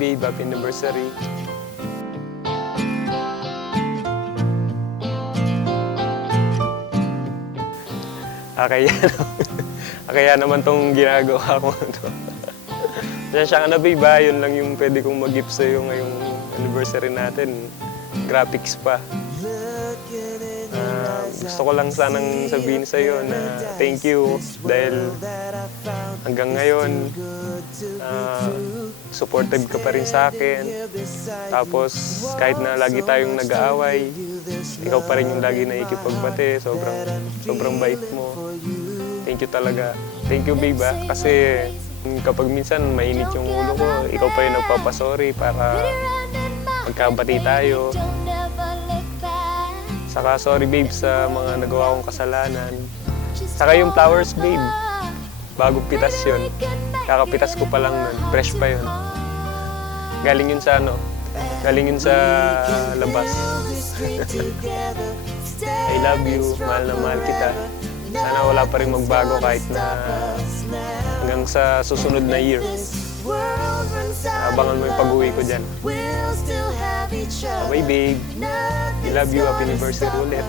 babe. Happy anniversary. Kaya naman tong ginagawa ko to. Siya ka na babe, yun lang yung pwede kong mag-gift sa'yo ngayong anniversary natin. Graphics pa. Gusto ko lang sanang sabihin sa'yo na thank you dahil hanggang ngayon supportive ka pa rin sa akin. Tapos kahit na lagi tayong nag-aaway, ikaw pa rin yung lagi nakikipagbate. Sobrang bait mo. Thank you talaga. Thank you babe kasi kapag minsan mainit yung ulo ko, ikaw pa yung nagpapasorry para magkabati tayo. Saka sorry babe sa mga nagawa kong kasalanan. Saka yung flowers babe, bagong pitas yun. Kakapitas ko pa lang nun, fresh pa yun. Galing yun sa labas. I love you, mahal na mahal kita. Sana wala pa rin magbago kahit na hanggang sa susunod na year. Abangan mo yung pag-uwi ko dyan. Bye babe. I love you. Happy anniversary ulit.